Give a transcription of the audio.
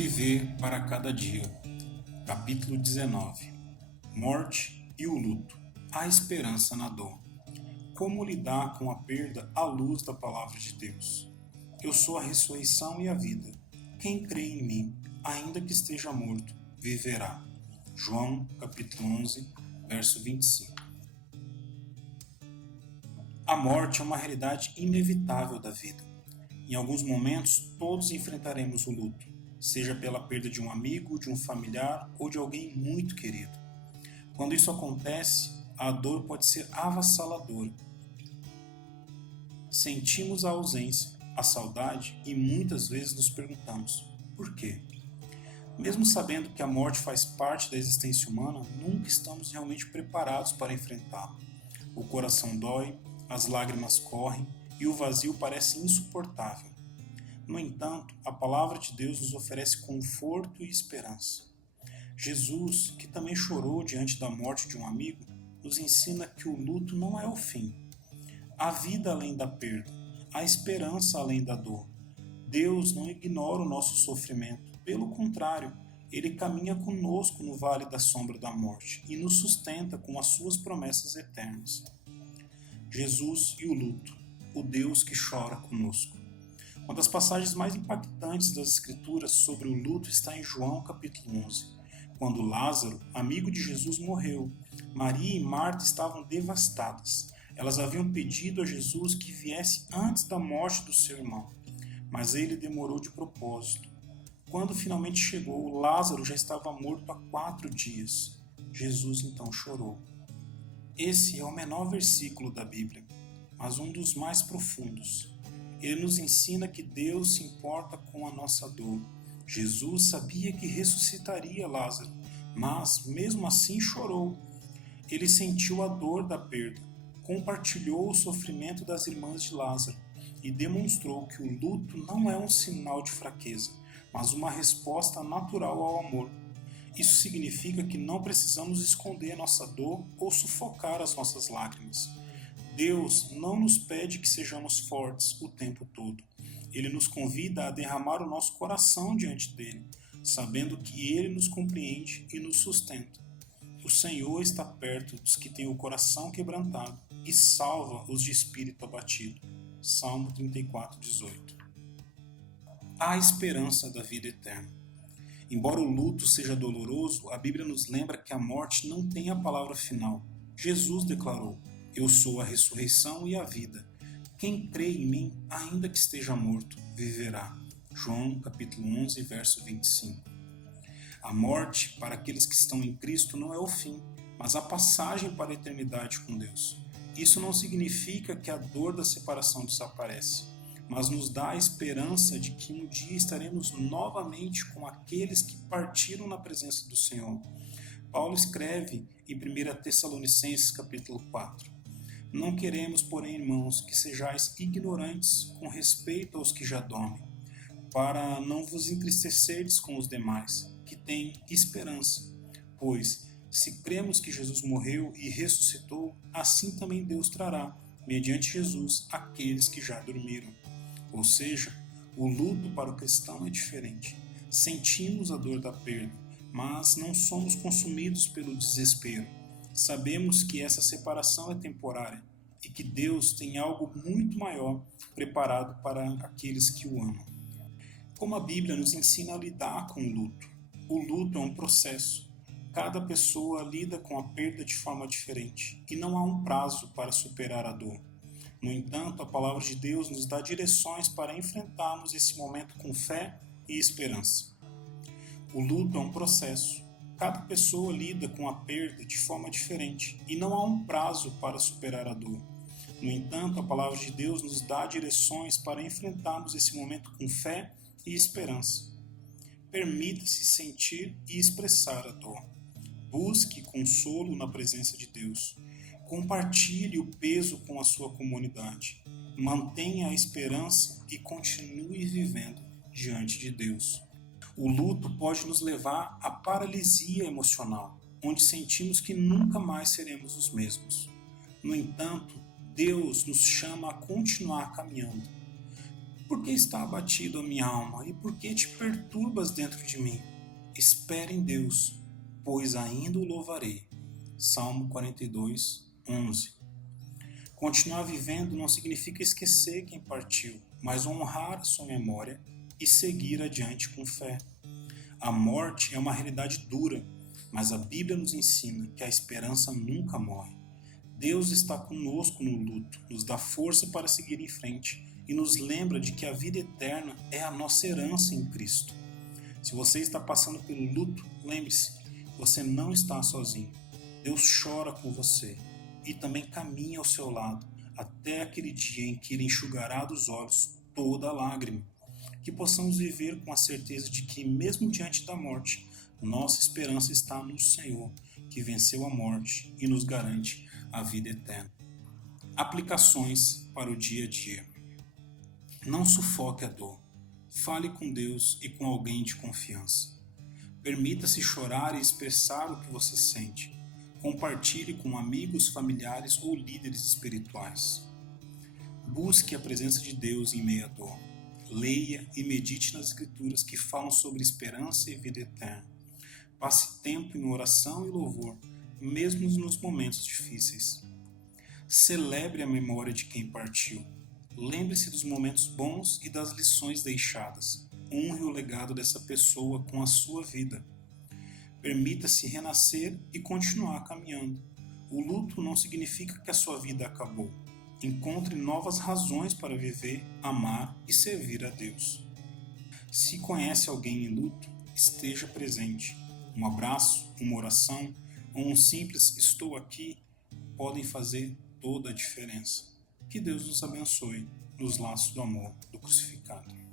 Viver para cada dia. Capítulo 19. Morte e o luto. A esperança na dor. Como lidar com a perda à luz da palavra de Deus? Eu sou a ressurreição e a vida. Quem crê em mim, ainda que esteja morto, viverá. João, capítulo 11, verso 25. A morte é uma realidade inevitável da vida. Em alguns momentos, todos enfrentaremos o luto, seja pela perda de um amigo, de um familiar ou de alguém muito querido. Quando isso acontece, a dor pode ser avassaladora. Sentimos a ausência, a saudade e muitas vezes nos perguntamos: por quê? Mesmo sabendo que a morte faz parte da existência humana, nunca estamos realmente preparados para enfrentá-la. O coração dói, as lágrimas correm e o vazio parece insuportável. No entanto, a palavra de Deus nos oferece conforto e esperança. Jesus, que também chorou diante da morte de um amigo, nos ensina que o luto não é o fim. Há vida além da perda, há esperança além da dor. Deus não ignora o nosso sofrimento, pelo contrário, Ele caminha conosco no vale da sombra da morte e nos sustenta com as suas promessas eternas. Jesus e o luto, o Deus que chora conosco. Uma das passagens mais impactantes das Escrituras sobre o luto está em João capítulo 11, quando Lázaro, amigo de Jesus, morreu. Maria e Marta estavam devastadas. Elas haviam pedido a Jesus que viesse antes da morte do seu irmão, mas ele demorou de propósito. Quando finalmente chegou, Lázaro já estava morto há 4 dias. Jesus então chorou. Esse é o menor versículo da Bíblia, mas um dos mais profundos. Ele nos ensina que Deus se importa com a nossa dor. Jesus sabia que ressuscitaria Lázaro, mas mesmo assim chorou. Ele sentiu a dor da perda, compartilhou o sofrimento das irmãs de Lázaro e demonstrou que o luto não é um sinal de fraqueza, mas uma resposta natural ao amor. Isso significa que não precisamos esconder nossa dor ou sufocar as nossas lágrimas. Deus não nos pede que sejamos fortes o tempo todo. Ele nos convida a derramar o nosso coração diante dele, sabendo que ele nos compreende e nos sustenta. O Senhor está perto dos que têm o coração quebrantado e salva os de espírito abatido. Salmo 34, 18. Há esperança da vida eterna. Embora o luto seja doloroso, a Bíblia nos lembra que a morte não tem a palavra final. Jesus declarou: eu sou a ressurreição e a vida. Quem crê em mim, ainda que esteja morto, viverá. João capítulo 11, verso 25. A morte, para aqueles que estão em Cristo, não é o fim, mas a passagem para a eternidade com Deus. Isso não significa que a dor da separação desaparece, mas nos dá a esperança de que um dia estaremos novamente com aqueles que partiram na presença do Senhor. Paulo escreve em 1 Tessalonicenses capítulo 4. Não queremos, porém, irmãos, que sejais ignorantes com respeito aos que já dormem, para não vos entristecerdes com os demais, que têm esperança. Pois, se cremos que Jesus morreu e ressuscitou, assim também Deus trará, mediante Jesus, aqueles que já dormiram. Ou seja, o luto para o cristão é diferente. Sentimos a dor da perda, mas não somos consumidos pelo desespero. Sabemos que essa separação é temporária e que Deus tem algo muito maior preparado para aqueles que o amam. Como a Bíblia nos ensina a lidar com o luto? O luto é um processo. Cada pessoa lida com a perda de forma diferente e não há um prazo para superar a dor. No entanto, a palavra de Deus nos dá direções para enfrentarmos esse momento com fé e esperança. O luto é um processo. Cada pessoa lida com a perda de forma diferente e não há um prazo para superar a dor. No entanto, a palavra de Deus nos dá direções para enfrentarmos esse momento com fé e esperança. Permita-se sentir e expressar a dor. Busque consolo na presença de Deus. Compartilhe o peso com a sua comunidade. Mantenha a esperança e continue vivendo diante de Deus. O luto pode nos levar à paralisia emocional, onde sentimos que nunca mais seremos os mesmos. No entanto, Deus nos chama a continuar caminhando. Por que está abatido a minha alma? E por que te perturbas dentro de mim? Espere em Deus, pois ainda o louvarei. Salmo 42, 11. Continuar vivendo não significa esquecer quem partiu, mas honrar a sua memória e seguir adiante com fé. A morte é uma realidade dura, mas a Bíblia nos ensina que a esperança nunca morre. Deus está conosco no luto, nos dá força para seguir em frente e nos lembra de que a vida eterna é a nossa herança em Cristo. Se você está passando pelo luto, lembre-se, você não está sozinho. Deus chora com você e também caminha ao seu lado até aquele dia em que Ele enxugará dos olhos toda lágrima. Que possamos viver com a certeza de que, mesmo diante da morte, nossa esperança está no Senhor, que venceu a morte e nos garante a vida eterna. Aplicações para o dia a dia. Não sufoque a dor. Fale com Deus e com alguém de confiança. Permita-se chorar e expressar o que você sente. Compartilhe com amigos, familiares ou líderes espirituais. Busque a presença de Deus em meio à dor. Leia e medite nas Escrituras que falam sobre esperança e vida eterna. Passe tempo em oração e louvor, mesmo nos momentos difíceis. Celebre a memória de quem partiu. Lembre-se dos momentos bons e das lições deixadas. Honre o legado dessa pessoa com a sua vida. Permita-se renascer e continuar caminhando. O luto não significa que a sua vida acabou. Encontre novas razões para viver, amar e servir a Deus. Se conhece alguém em luto, esteja presente. Um abraço, uma oração ou um simples estou aqui podem fazer toda a diferença. Que Deus nos abençoe nos laços do amor do crucificado.